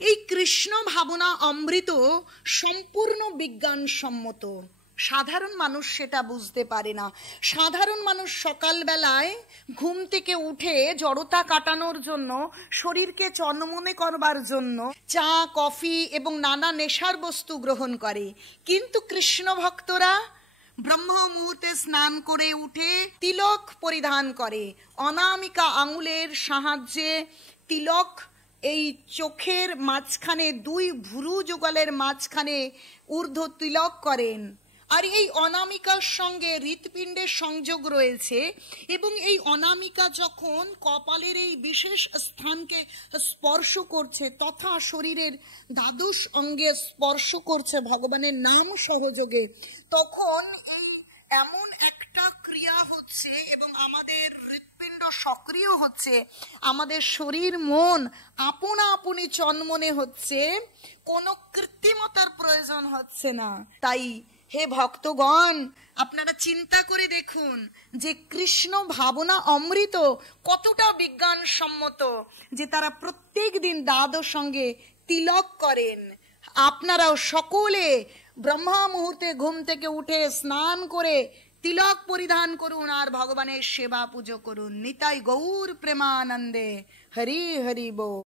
এই কৃষ্ণ ভাবনা অমৃত সম্পূর্ণ বিজ্ঞানসম্মত। সাধারণ মানুষ সেটা বুঝতে পারে না। সাধারণ মানুষ সকালবেলায় ঘুম থেকে উঠে জড়তা কাটানোর জন্য, শরীরকে চনমনে করবার জন্য চা, কফি এবং নানা নেশার বস্তু গ্রহণ করে। কিন্তু কৃষ্ণ ভক্তরা ব্রহ্ম মুহূর্তে স্নান করে উঠে তিলক পরিধান করে। অনামিকা আঙুলের সাহায্যে তিলক এই চোখের মাঝখানে, দুই ভুরু যুগলের মাঝখানে ঊর্ধ্ব তিলক করেন। আর এই অনামিকার সঙ্গে হৃৎপিণ্ডের সংযোগ রয়েছে, এবং এই অনামিকা যখন কপালের এই বিশেষ স্থানকে স্পর্শ করছে তথা শরীরের দ্বাদশ অঙ্গে স্পর্শ করছে ভগবানের নাম সহযোগে, তখন এই এমন একটা ক্রিয়া হচ্ছে এবং আমাদের হৃৎপিণ্ড সক্রিয় হচ্ছে, আমাদের শরীর মন আপনা আপনি চনমনে হচ্ছে, কোনো কৃত্রিমতার প্রয়োজন হচ্ছে না। তাই হে ভক্তগণ, আপনারা চিন্তা করে দেখুন যে কৃষ্ণ ভাবনা অমৃত কতটা বিজ্ঞানসম্মত, যে তারা প্রত্যেক দিন দ্বাদশ সঙ্গে তিলক করেন। আপনারাও সকলে ব্রহ্মা মুহূর্তে ঘুম থেকে উঠে স্নান করে তিলক পরিধান করুন আর ভগবানের সেবা পুজো করুন। নিতাই গৌর প্রেমানন্দে। হরি হরি বল।